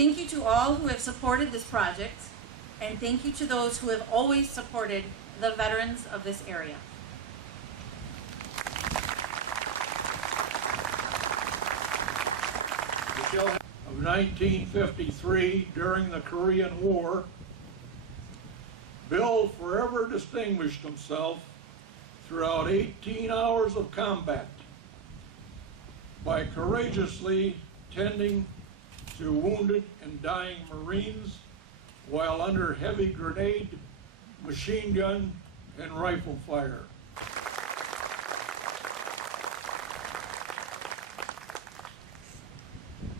Thank you to all who have supported this project, and thank you to those who have always supported the veterans of this area. Of 1953, during the Korean War, Bill forever distinguished himself throughout 18 hours of combat by courageously tending to wounded and dying Marines while under heavy grenade, machine gun, and rifle fire.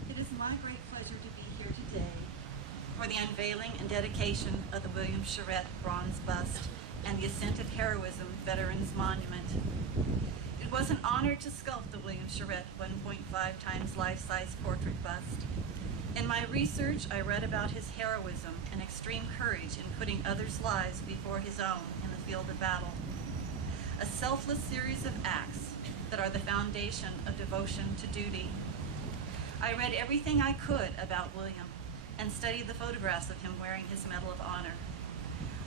It is my great pleasure to be here today for the unveiling and dedication of the William Charette Bronze Bust and the Ascent of Heroism Veterans Monument. It was an honor to sculpt the William Charette 1.5 times life-size portrait bust. In my research, I read about his heroism and extreme courage in putting others' lives before his own in the field of battle. A selfless series of acts that are the foundation of devotion to duty. I read everything I could about William and studied the photographs of him wearing his Medal of Honor.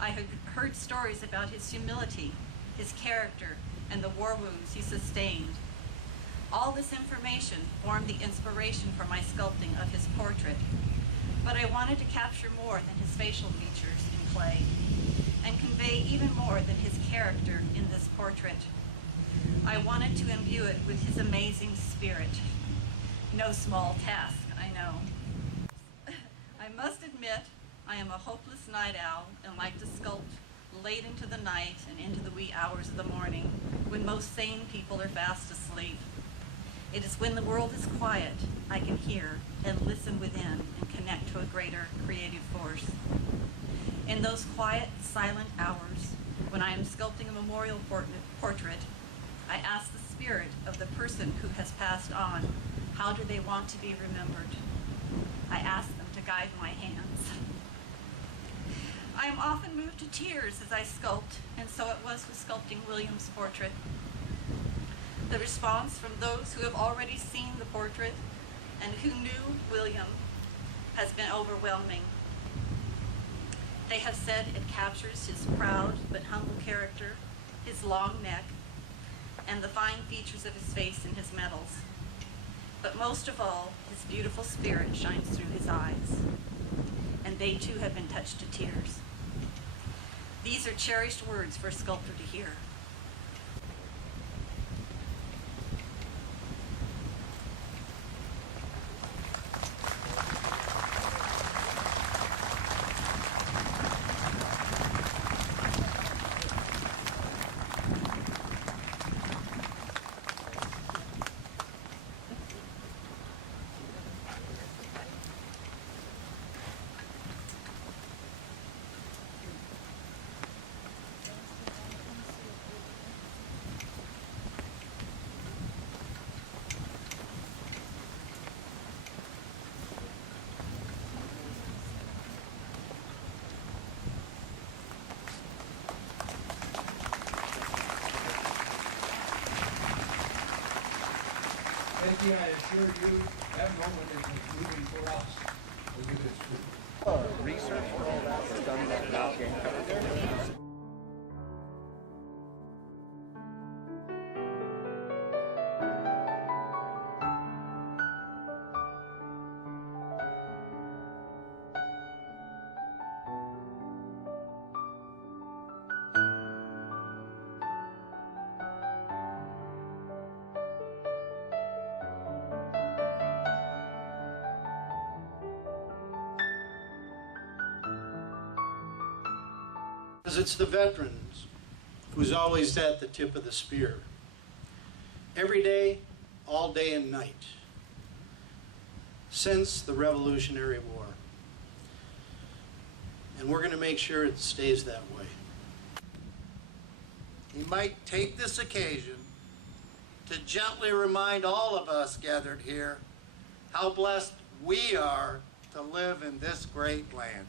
I had heard stories about his humility, his character, and the war wounds he sustained. All this information formed the inspiration for my sculpting of his portrait, but I wanted to capture more than his facial features in clay and convey even more than his character in this portrait. I wanted to imbue it with his amazing spirit. No small task, I know. I must admit, I am a hopeless night owl and like to sculpt late into the night and into the wee hours of the morning when most sane people are fast asleep. It is when the world is quiet I can hear and listen within and connect to a greater creative force. In those quiet, silent hours, when I am sculpting a memorial portrait, I ask the spirit of the person who has passed on, how do they want to be remembered? I ask them to guide my hands. I am often moved to tears as I sculpt, and so it was with sculpting William's portrait. The response from those who have already seen the portrait and who knew William has been overwhelming. They have said it captures his proud but humble character, his long neck, and the fine features of his face and his medals. But most of all, his beautiful spirit shines through his eyes, and they too have been touched to tears. These are cherished words for a sculptor to hear. Thank you, I assure you, that moment is moving for us. Look at this tree. Research for all that was done by Ralph Gancock there. It's the veterans who's always at the tip of the spear. Every day, all day and night, since the Revolutionary War. And we're going to make sure it stays that way. He might take this occasion to gently remind all of us gathered here how blessed we are to live in this great land.